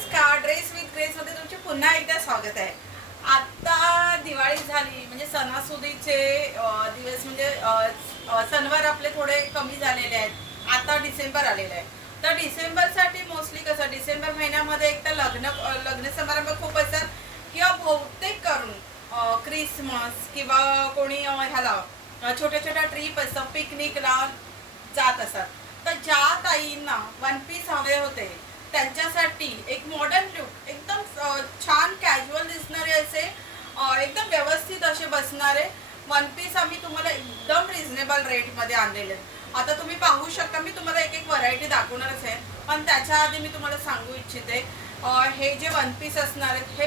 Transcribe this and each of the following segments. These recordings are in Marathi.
नमस्कार, ड्रेस विथ ग्रेस मध्ये तुमचे पुन्हा एकदा स्वागत आहे. आता दिवाळी झाली म्हणजे सणासुदीचे दिवस म्हणजे सणवार आपले थोडे कमी झालेले आहेत. आता डिसेंबर आलेलं आहे, तर डिसेंबरसाठी मोस्टली कसं डिसेंबर महिन्यामध्ये एक तर लग्न समारंभ खूप असतात किंवा बहुतेक करून क्रिसमस किंवा कोणी ह्याला छोट्या छोट्या ट्रीप असतात, पिकनिकला जात असतात. तर ज्या ताईंना वन पीस हवे होते त्यांच्यासाठी एक मॉडर्न लुक एकदम छान कॅज्युअल दिसणारे असे एकदम व्यवस्थित असे बसणारे वन पीस आम्ही तुम्हाला एकदम रिझनेबल रेटमध्ये आणलेले आहेत. आता तुम्ही पाहू शकता, मी तुम्हाला एक एक व्हरायटी दाखवणारच आहे, पण त्याच्या आधी मी तुम्हाला सांगू इच्छिते हे जे वन पीस असणार आहेत हे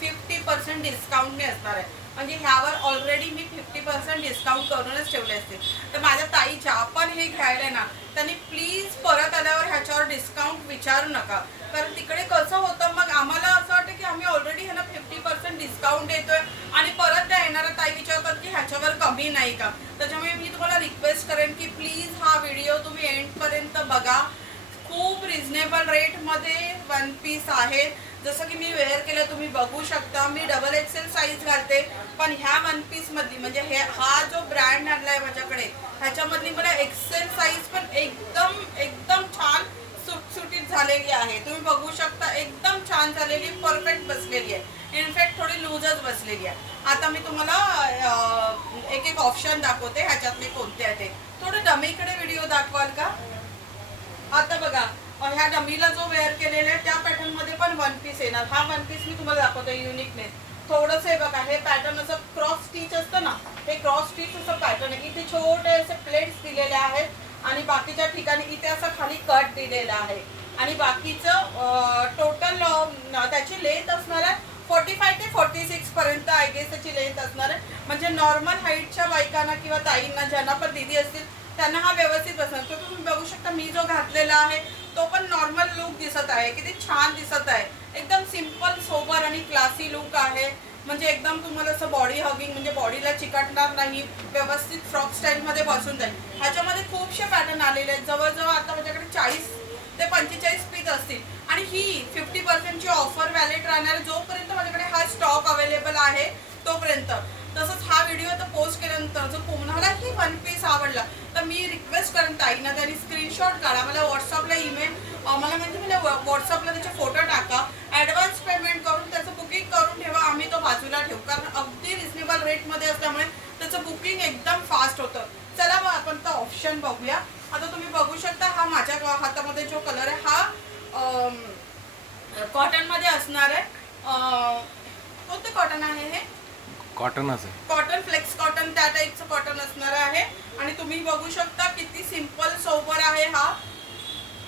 50% डिस्काउंटने असणार आहे. म्हणजे ह्यावर ऑलरेडी मी 50% डिस्काउंट करूनच ठेवले असते. तर माझ्या ताई ज्या पण हे घ्यायला ना त्यांनी प्लीज परत आल्यावर ह्याच्यावर डिस्काउंट विचारू नका, कारण तिकडे कसं होतं मग आम्हाला असं वाटतं की आम्ही ऑलरेडी ह्याला 50% डिस्काउंट देतोय आणि परत त्या येणाऱ्या ताई विचारतात की ह्याच्यावर कमी नाही का. त्याच्यामुळे मी तुम्हाला रिक्वेस्ट करेन की प्लीज हा व्हिडिओ तुम्ही एंडपर्यंत बघा. खूप रिझनेबल रेटमध्ये वन पीस आहे. जसं की मी वेअर केलं तुम्ही बघू शकता, मी डबल एक्सेल साईज घालते, पण ह्या वन पीस मधली म्हणजे हा जो ब्रँड आणलाय माझ्याकडे ह्याच्यामधली मला एक्सेल साईज पण एकदम एकदम छान सुटसुटीत झालेली आहे. तुम्ही बघू शकता एकदम छान झालेली, परफेक्ट बसलेली आहे. इनफॅक्ट थोडी लूजच बसलेली आहे. आता मी तुम्हाला एक एक ऑप्शन दाखवते ह्याच्यातले कोणते आहे ते. थोडं डमीकडे व्हिडिओ दाखवाल का. आता बघा ह्या डमीला जो वेअर केलेला आहे त्या पॅटर्न मध्ये पण वन पीस येणार. हा वन पीस मी तुम्हाला दाखवते युनिकनेस थोडंसं आहे बघा. हे पॅटर्न असं क्रॉस स्टिच असतं ना, हे क्रॉस स्टिच असं पॅटर्न आहे. इथे छोटे असे प्लेट्स दिलेले आहेत आणि बाकीच्या ठिकाणी इथे असं खाली कट दिलेला आहे आणि बाकीचं टोटल त्याची लेंथ असणार आहे 45 ते 46 पर्यंत आय गेस त्याची लेंथ असणार आहे. म्हणजे नॉर्मल हाईटच्या बायकांना किंवा ताईंना ज्यांना पण दिदी असतील त्यांना हा व्यवस्थित बसणार. तो तुम्ही बघू शकता मी जो घातलेला आहे तो पण नॉर्मल लुक दिसत आहे, किती छान दिसत आहे. एकदम सिंपल सोबर आणि क्लासी लुक आहे. म्हणजे एकदम तुम्हाला असं बॉडी हगिंग म्हणजे बॉडीला चिकटणार नाही, व्यवस्थित फ्रॉक स्टाईलमध्ये बसून जाईल. ह्याच्यामध्ये खूपशे पॅटर्न आलेले आहेत. जवळजवळ आता माझ्याकडे 40 ते 45 पीस असतील आणि ही 50% ची ऑफर व्हॅलिड राहणार जोपर्यंत माझ्याकडे हा स्टॉक अवेलेबल आहे तोपर्यंत. तसंच हा व्हिडिओ आता पोस्ट केल्यानंतर जर कोणालाही वन पीस आवडला तर मी रिक्वेस्ट करेन ताईंना त्यांनी स्क्रीनशॉट काढा, मला व्हॉट्सअपला ईमेल मला म्हणजे मला व्हॉट्सअपला त्याचे फोटो टाका, ॲडव्हान्स पेमेंट करून त्याचं बुकिंग करून ठेवा, आम्ही तो बाजूला ठेवू. कारण अगदी रिजनेबल रेटमध्ये असल्यामुळे त्याचं बुकिंग एकदम फास्ट होतं. चला मग आपण तो ऑप्शन बघूया. आता तुम्ही बघू शकता हा माझ्या हातामध्ये जो कलर आहे हा कॉटनमध्ये असणार आहे. कोणतं कॉटन आहे हे. कॉटनच आहे, कॉटन फ्लेक्स कॉटन त्या टाईपचं कॉटन असणार आहे. आणि तुम्ही बघू शकता किती सिंपल सोबर आहे हा,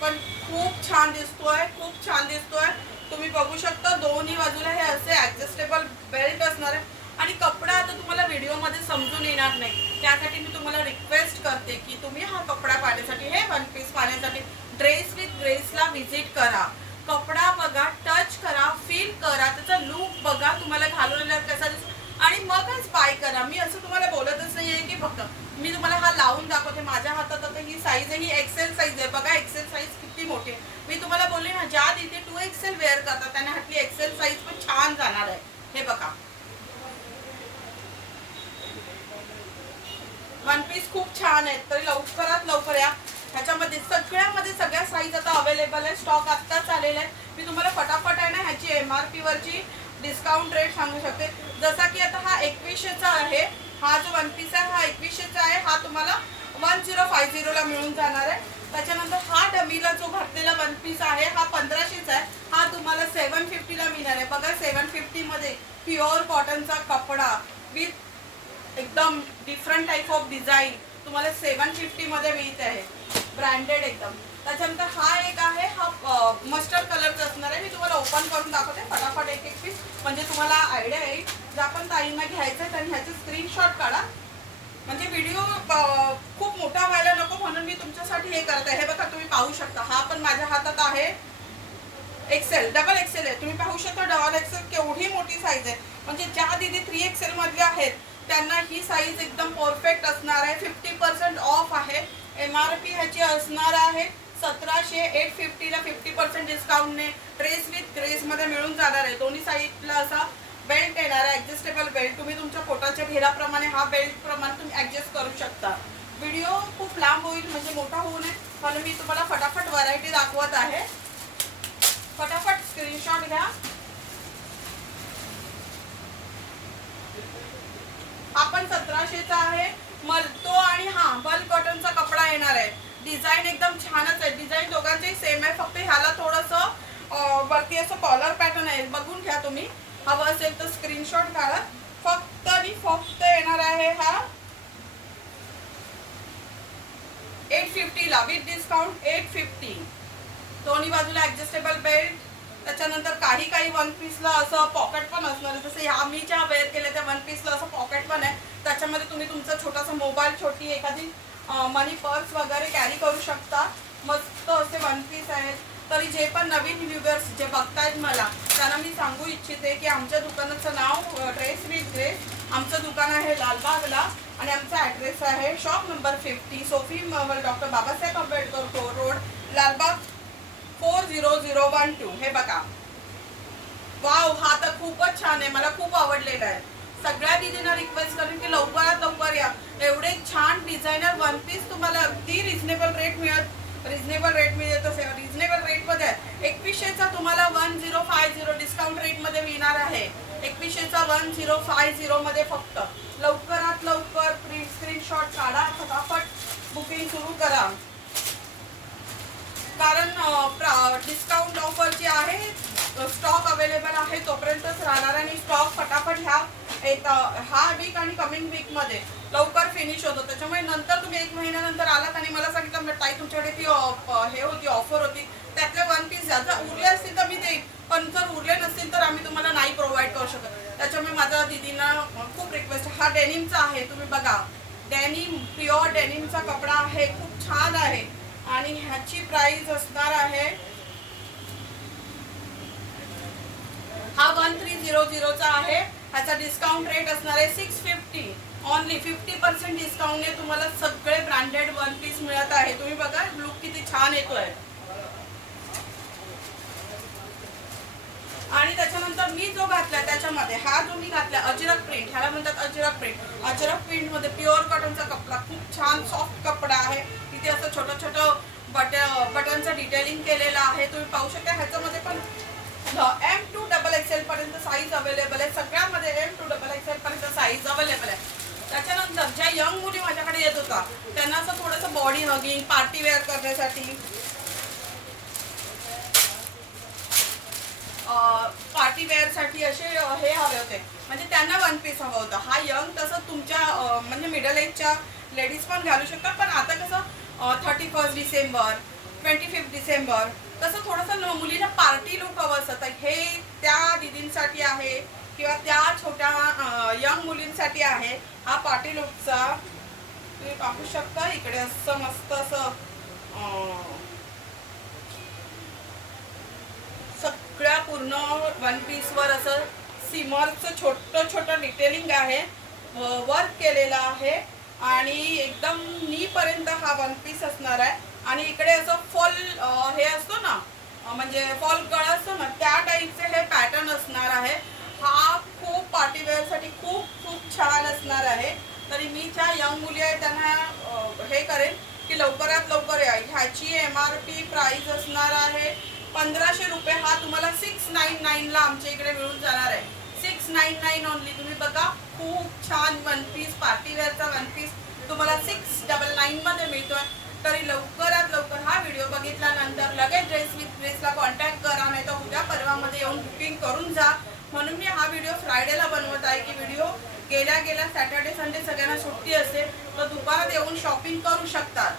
पण खूप छान दिसतोय, खूप छान दिसतोय. तुम्ही बघू शकता दोन्ही बाजूला हे असे ऍडजस्टेबल बेल्ट असणार आहे आणि कपडा आता तुम्हाला व्हिडिओमध्ये समजून येणार नाही, त्यासाठी मी तुम्हाला रिक्वेस्ट करते की तुम्ही हा कपडा पाहण्यासाठी हे वन पीस पाहण्यासाठी ड्रेस विथ ग्रेसला व्हिजिट करा. कपडा बघा, टच करा, फील करा, त्याचा लुक बघा तुम्हाला घालवलेला कसा दिसतो आणि मगच बाय करा. मी असं तुम्हाला बोलतच नाही आहे की फक्त मी तुम्हाला हा लावून दाखवते. माझ्या हातात आता ही साईज आहे, ही एक्सेल साईज आहे. बघा एक्सेल साईज किती मोठी आहे. मी तुम्हाला बोलले ना ज्या तिथे 2XL वेअर करतात त्यांना हातली एक्सेल साईज पण छान जाणार आहे. हे बघा वन पीस खूप छान आहेत, तरी लवकरात लवकर या. ह्याच्यामध्ये सगळ्या साईज आता अवेलेबल आहे, स्टॉक आत्ताच आलेला आहे. मी तुम्हाला फटाफट आहे ना ह्याची MRP वरची डिस्काउंट रेट सांगू शकते. जसा की आता हा 2100चा आहे, हा जो वन पीस आहे हा 2100चा आहे, हा तुम्हाला 1050 ला मिळून जाणार आहे. त्याच्यानंतर हा डमीला जो घातलेला वन पीस आहे हा 1500चा आहे, हा तुम्हाला 750 ला मिळणार आहे. बघा 750 मध्ये प्युअर कॉटनचा कपडा विथ एकदम डिफरंट टाईप ऑफ डिझाईन तुम्हाला 750 मध्ये मिळत आहे, ब्रँडेड एकदम. त्याच्यानंतर हा एक आहे, हा मस्टर्ड कलरचा असणार आहे. मी तुम्हाला ओपन करून दाखवते फटाफट एक एक पीस, म्हणजे तुम्हाला आयडिया येईल. जर आपण ताईंना घ्यायचं आहे तर ह्याचे स्क्रीनशॉट काढा, म्हणजे व्हिडिओ खूप मोठा व्हायला नको म्हणून मी तुमच्यासाठी हे करत आहे. हे बघा तुम्ही पाहू शकता, हा पण माझ्या हातात आहे एक्सेल, डबल एक्सेल आहे. तुम्ही पाहू शकता डबल एक्सेल केवढी मोठी साईज आहे. म्हणजे ज्या दीदी 3XL मधल्या आहेत त्यांना ही साईज एकदम परफेक्ट असणार आहे. 50% ऑफ आहे. MRP ह्याची असणार आहे 1700 850ला 50% डिस्काउंटने ड्रेस विथ ग्रेसमध्ये मिळून जाणार आहे. दोन्ही साईडला असा बेल्ट येणार आहे, ॲडजस्टेबल बेल्ट. तुम्ही तुमच्या पोटाच्या घेराप्रमाणे हा बेल्ट प्रमाणे तुम्ही ॲडजस्ट करू शकता. व्हिडिओ खूप लांब होईल म्हणजे मोठा होऊ नये म्हणून मी तुम्हाला फटाफट व्हरायटी दाखवत आहे. फटाफट स्क्रीनशॉट घ्या. आपण 1700चा आहे मल्तो आणि हा बल्क कॉटनचा कपडा येणार आहे. डिझाईन एकदम छानच आहे. डिझाईन दोघांचेही सेम आहे, फक्त ह्याला थोडंसं वरती असं कॉलर पॅटर्न आहे. बघून घ्या तुम्ही. हवं असेल तर स्क्रीनशॉट काढा. फक्त आणि फक्त येणार आहे हा 850ला विथ डिस्काउंट 850. दोन्ही बाजूला ऍडजस्टेबल बेल्ट. त्याच्यानंतर काही वन पीसला असं पॉकेट पण असणार आहे. जसं ह्या मी ज्या वेअर केल्या त्या वन पीसला असं पॉकेट पण आहे. त्याच्यामध्ये तुम्ही तुमचा छोटासा मोबाईल, छोटी एखादी मनी पर्स वगैरे कॅरी करू शकता. मस्त असे वन पीस आहेत. तरी जे पण नवीन व्ह्यूअर्स जे बघतायत मला त्यांना मी सांगू इच्छिते की आमच्या दुकानाचं नाव ड्रेस विथ ग्रेस. आमचं दुकान आहे लालबागला आणि आमचा ॲड्रेस आहे शॉप नंबर 50 सोफी mall doctor Babasaheb Ambedkar road Lalbaug 40012. हे बघा. वाव, हा तर खूपच छान आहे. मला खूप आवडलेला आहे. सगळ्या दीदींना रिक्वेस्ट करेन की लवकरात लवकर या. एवढे छान डिझायनर वन पीस तुम्हाला अगदी रिझनेबल रेट मिळत असेल. रिझनेबल रेटमध्ये 2100चा तुम्हाला 1050 डिस्काउंट रेटमध्ये मिळणार आहे. 2100चा 1050 मध्ये. फक्त लवकरात लवकर स्क्रीनशॉट काढा, फटाफट बुकिंग सुरू करा. कारण डिस्काउंट ऑफर जी आहे स्टॉक अवेलेबल आहे तोपर्यंतच राहणार आणि स्टॉक फटाफट हा वीक आणि कमिंग वीकमध्ये लवकर फिनिश होतो. त्याच्यामुळे नंतर तुम्ही 1 महिन्यानंतर आलात आणि मला सांगितलं ताई तुमच्याकडे ती हे होती, ऑफर होती, त्यातले वन पीस द्या. जर उरले असतील तर मी देईन, पण जर उरले नसतील तर आम्ही तुम्हाला नाही प्रोव्हाइड करू शकत. त्याच्यामुळे माझ्या दीदींना खूप रिक्वेस्ट. हा डेनिमचा आहे, तुम्ही बघा. डेनिम, प्युअर डेनिमचा कपडा आहे, खूप छान आहे. आणि ह्याची प्राइस असणार आहे हा 1300चा आहे. ह्याचा डिस्काउंट रेट असणार आहे 650. ओनली 50% डिस्काउंटने तुम्हाला सगळे ब्रँडेड वन पीस मिळत आहे. तुम्ही बघा लुक किती छान येतोय. आणि त्याच्यानंतर मी जो घातला त्याच्यामध्ये हा जो मी घातला अजरक प्रिंट, ह्याला म्हणतात अजरक प्रिंट. अजरक प्रिंट मध्ये प्युअर कॉटनचा कपडा, खूप छान सॉफ्ट कपडा आहे. इथे असं छोटं छोटं बटनचं डिटेलिंग केलेलं आहे. तुम्ही पाहू शकता. ह्याच्यामध्ये पण M to XXL पर्यंत साईज अवेलेबल आहे. सगळ्यामध्ये M to XXL पर्यंत साईज अवेलेबल आहे. त्याच्यानंतर ज्या यंग मुली माझ्याकडे येत होता त्यांना असं थोडंसं बॉडी हगिंग, पार्टी वेअर करण्यासाठी, पार्टी वेअरसाठी असे हे हवे होते. म्हणजे त्यांना वन पीस हवा होता. हा यंग तसं तुमच्या म्हणजे मिडल एजच्या लेडीज पण घालू शकतात. पण आता कसं 31 डिसेंबर, 25 डिसेंबर तसं थोडंसं मुलीला पार्टी लुक हवं असतं. हे त्या दीदींसाठी आहे किंवा त्या छोट्या यंग मुलींसाठी आहे हा पार्टी लुकचा. तुम्ही पाहू शकता इकडे असं मस्त असं सगळ्या पूर्ण वन पीसवर असं सिमरचं छोटं छोटं डिटेलिंग आहे, वर्क केलेलं आहे आणि एकदम नी पर्यंत हा वन पीस असणार आहे. आणि इकडे असं फॉल हे असतो ना, म्हणजे फॉल गळा असतो ना, त्या टाईपचे हे पॅटर्न असणार आहे. हा खूप पार्टीवेअरसाठी खूप खूप छान असणार आहे. तरी मी ज्या यंग मुली आहेत त्यांना हे करेन की लवकरात लवकर या. ह्याची MRP प्राइस असणार आहे 1500 रुपये. हा तुम्हाला 699ला आमच्या इकडे मिळून जाणार आहे. 699 ओनली. तुम्ही बघा खूप छान वन पीस, पार्टीवेअरचा वन पीस तुम्हाला 699 मध्ये मिळतोय. तरी लवकरात लवकर हा व्हिडिओ बघितल्यानंतर लगेच ड्रेस विथ ग्रेसला कॉन्टॅक्ट करा, नाही तर उद्या परवामध्ये येऊन बुकिंग करून जा. म्हणून मी हा व्हिडिओ फ्रायडेला बनवत आहे की व्हिडिओ गेल्या सॅटर्डे संडे सगळ्यांना सुट्टी असेल तर दुकानात येऊन शॉपिंग करू शकतात.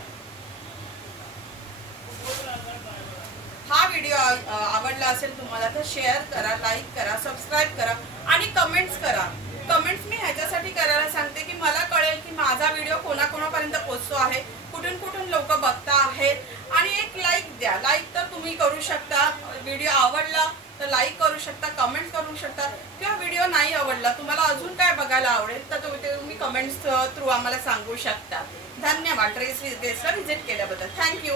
हा व्हिडिओ आवडला असेल तुम्हाला तर शेअर करा, लाईक करा, सबस्क्राईब करा आणि कमेंट्स करा. कमेंट्स मी ह्याच्यासाठी करायला सांगते की मला कळेल की माझा व्हिडिओ कोणाकोणापर्यंत पोहोचतो आहे, कुठून कुठून लोक बघता आहेत. आणि एक लाईक द्या. लाईक तर तुम्ही करू शकता. व्हिडिओ आवडला तर लाईक करू शकता, कमेंट्स करू शकता. किंवा व्हिडिओ नाही आवडला, तुम्हाला अजून काय बघायला आवडेल तर तुम्ही कमेंट्स थ्रू आम्हाला सांगू शकता. धन्यवाद ड्रेस विथ ग्रेसला व्हिजिट केल्याबद्दल. थँक्यू.